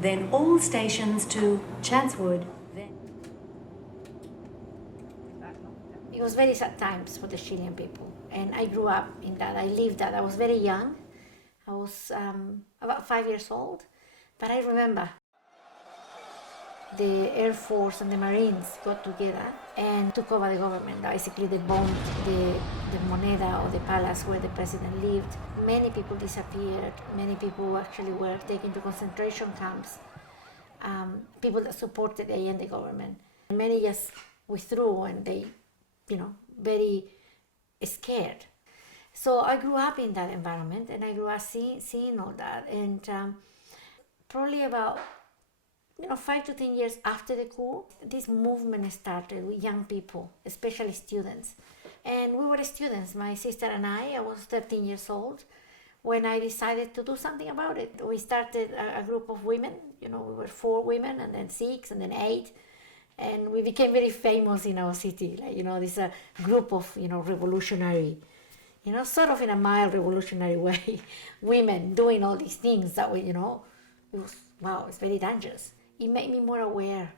then all stations to Chatswood. It was very sad times for the Chilean people, and I grew up in that. I lived that. I was very young. I was about 5 years old, but I remember the Air Force and the Marines got together and took over the government. Basically, they bombed the moneda or the palace where the president lived. Many people disappeared. Many people actually were taken to concentration camps. People that supported the Allende government. Many just withdrew and they, very scared. So I grew up in that environment and I grew up seeing all that. And probably about 5 to 10 years after the coup, this movement started with young people, especially students. And we were students, my sister and I was 13 years old when I decided to do something about it. We started a group of women, we were 4 women and then 6 and then 8. And we became very famous in our city, this group of, revolutionary, sort of in a mild revolutionary way, women doing all these things that it was, wow, it's very dangerous. It made me more aware.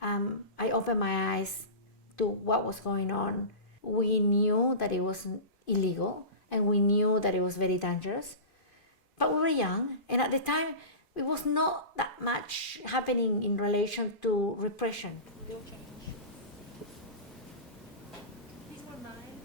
I opened my eyes to what was going on. We knew that it was illegal and we knew that it was very dangerous, but we were young, and at the time it was not that much happening in relation to repression. These were mine.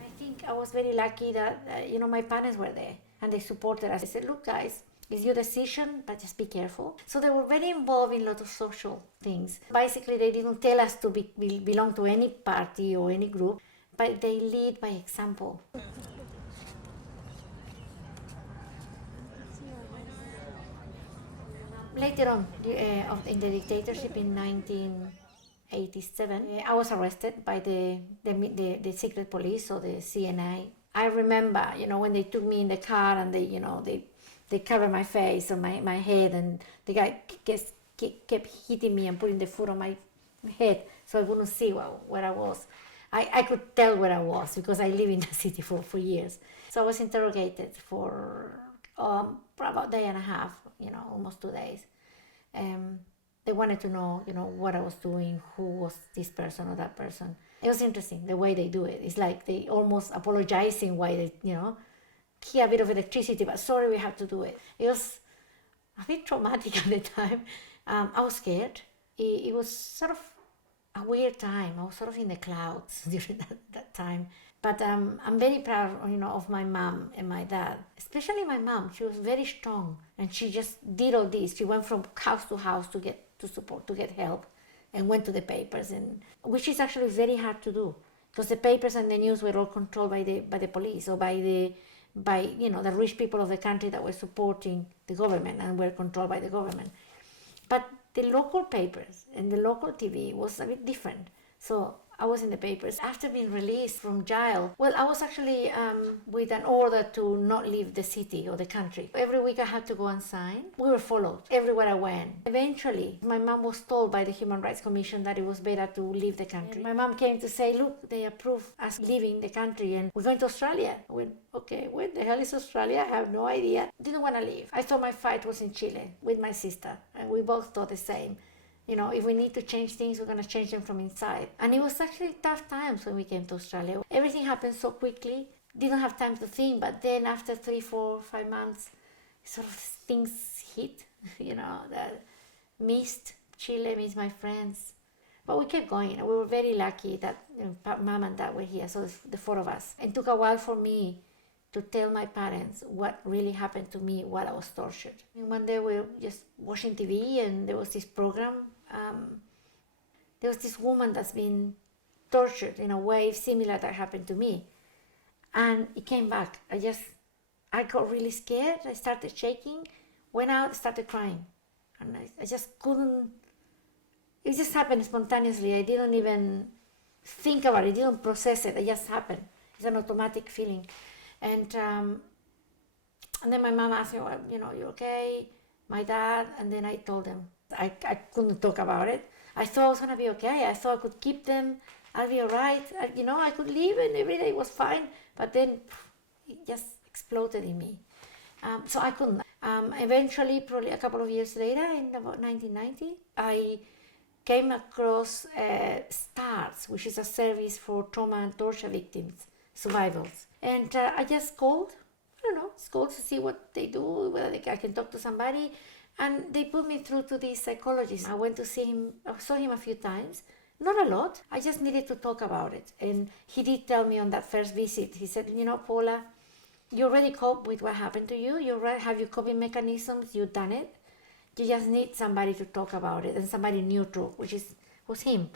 I think I was very lucky that my parents were there and they supported us. They said, "Look, guys, it's your decision, but just be careful." So they were very involved in a lot of social things. Basically, they didn't tell us to belong to any party or any group, but they lead by example. Later on, in the dictatorship in 1987, I was arrested by the secret police or the CNI. I remember, when they took me in the car and they covered my face or my head, and the guy kept hitting me and putting the foot on my head so I wouldn't see where I was. I could tell where I was because I lived in the city for years. So I was interrogated for about a day and a half, almost 2 days. They wanted to know, what I was doing, who was this person or that person. It was interesting the way they do it. It's like they almost apologizing why they, here a bit of electricity, but sorry, we have to do it. It was a bit traumatic at the time. I was scared. It was sort of a weird time. I was sort of in the clouds during that time. But I'm very proud, of my mom and my dad. Especially my mom. She was very strong, and she just did all this. She went from house to house to get support, to get help, and went to the papers, and which is actually very hard to do because the papers and the news were all controlled by the police or by the rich people of the country that were supporting the government and were controlled by the government. But the local papers and the local TV was a bit different. So I was in the papers. After being released from jail, well, I was actually with an order to not leave the city or the country. Every week I had to go and sign. We were followed everywhere I went. Eventually, my mom was told by the Human Rights Commission that it was better to leave the country. And my mom came to say, "Look, they approve us leaving the country and we're going to Australia." I went, "Okay, where the hell is Australia? I have no idea." Didn't want to leave. I thought my fight was in Chile with my sister, and we both thought the same. If we need to change things, we're going to change them from inside. And it was actually tough times when we came to Australia. Everything happened so quickly. Didn't have time to think, but then after 3, 4, 5 months, sort of things hit, that missed Chile, missed my friends. But we kept going. We were very lucky that mom and dad were here, so the 4 of us. It took a while for me to tell my parents what really happened to me while I was tortured. And one day we were just watching TV and there was this program. There was this woman that's been tortured in a way similar that happened to me. And it came back. I got really scared. I started shaking, went out, started crying. And I just couldn't, it just happened spontaneously. I didn't even think about it, didn't process it. It just happened. It's an automatic feeling. And then my mom asked me, "Well, you okay?" My dad, and then I told them. I couldn't talk about it. I thought I was gonna be okay. I thought I could keep them. I'll be all right. I could leave and every day was fine. But then it just exploded in me. So I couldn't. Eventually, probably a couple of years later, in about 1990, I came across STARS, which is a service for trauma and torture victims, survivors. And I just called, called to see what they do, whether I can talk to somebody. And they put me through to this psychologist. I went to see him, I saw him a few times, not a lot. I just needed to talk about it. And he did tell me on that first visit, he said, Paula, you already cope with what happened to you. You have your coping mechanisms, you've done it. You just need somebody to talk about it, and somebody neutral, which was him.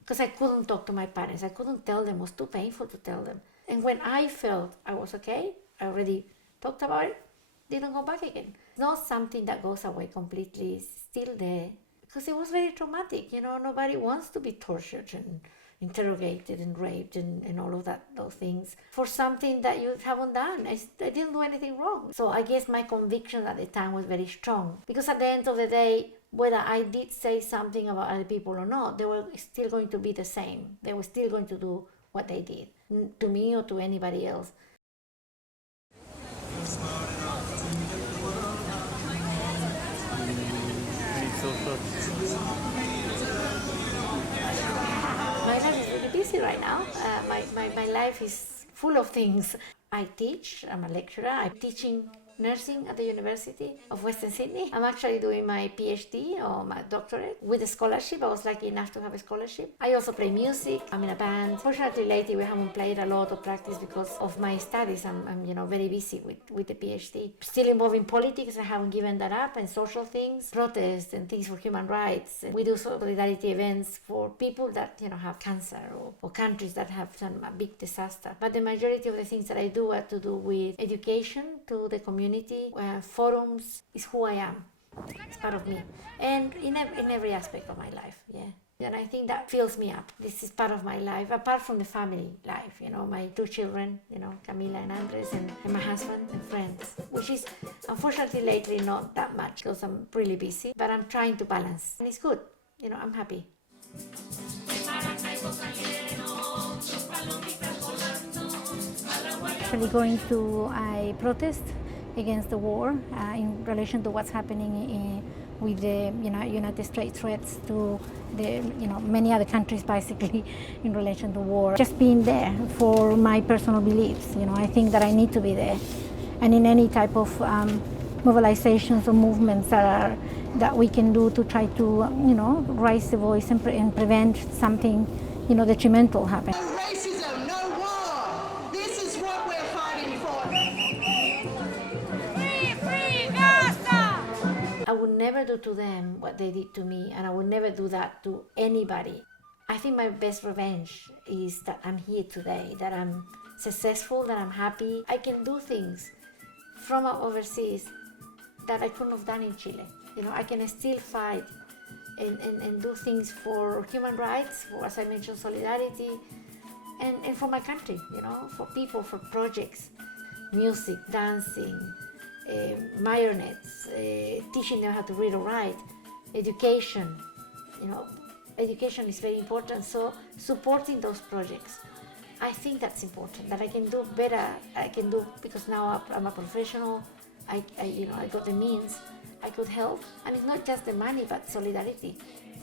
Because I couldn't talk to my parents. I couldn't tell them. It was too painful to tell them. And when I felt I was okay, I already talked about it, didn't go back again. It's not something that goes away completely. It's still there. Because it was very traumatic. Nobody wants to be tortured and interrogated and raped and all of those things for something that you haven't done. I didn't do anything wrong. So I guess my conviction at the time was very strong, because at the end of the day, whether I did say something about other people or not, they were still going to be the same. They were still going to do what they did to me or to anybody else. My life is really busy right now. My life is full of things. I teach, I'm a lecturer. I'm teaching nursing at the University of Western Sydney. I'm actually doing my PhD or my doctorate with a scholarship. I was lucky enough to have a scholarship. I also play music. I'm in a band. Fortunately, lately we haven't played a lot of practice because of my studies. I'm very busy with the PhD. Still involved in politics. I haven't given that up, and social things, protests and things for human rights. And we do solidarity events for people that have cancer or countries that have some big disaster. But the majority of the things that I do are to do with education to the community. Forums is who I am. It's part of me, and in every aspect of my life. And I think that fills me up. This is part of my life, apart from the family life. My 2 children, Camila and Andres, and my husband and friends, which is unfortunately lately not that much because I'm really busy, but I'm trying to balance, and it's good. I'm happy. Actually going to a protest against the war in relation to what's happening with the United States threats to the many other countries basically in relation to war. Just being there for my personal beliefs. I think that I need to be there, and in any type of mobilizations or movements that we can do to try to raise the voice and prevent something detrimental happening. I would never do to them what they did to me, and I would never do that to anybody. I think my best revenge is that I'm here today, that I'm successful, that I'm happy. I can do things from overseas that I couldn't have done in Chile. I can still fight and do things for human rights, for, as I mentioned, solidarity, and for my country, for people, for projects, music, dancing, marionettes, teaching them how to read or write, education. Education is very important, so supporting those projects. I think that's important, that I can do better. I can do, because now I'm a professional, I got the means, I could help. And it's not just the money, but solidarity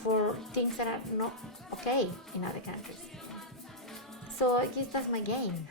for things that are not okay in other countries. So I guess that's my game.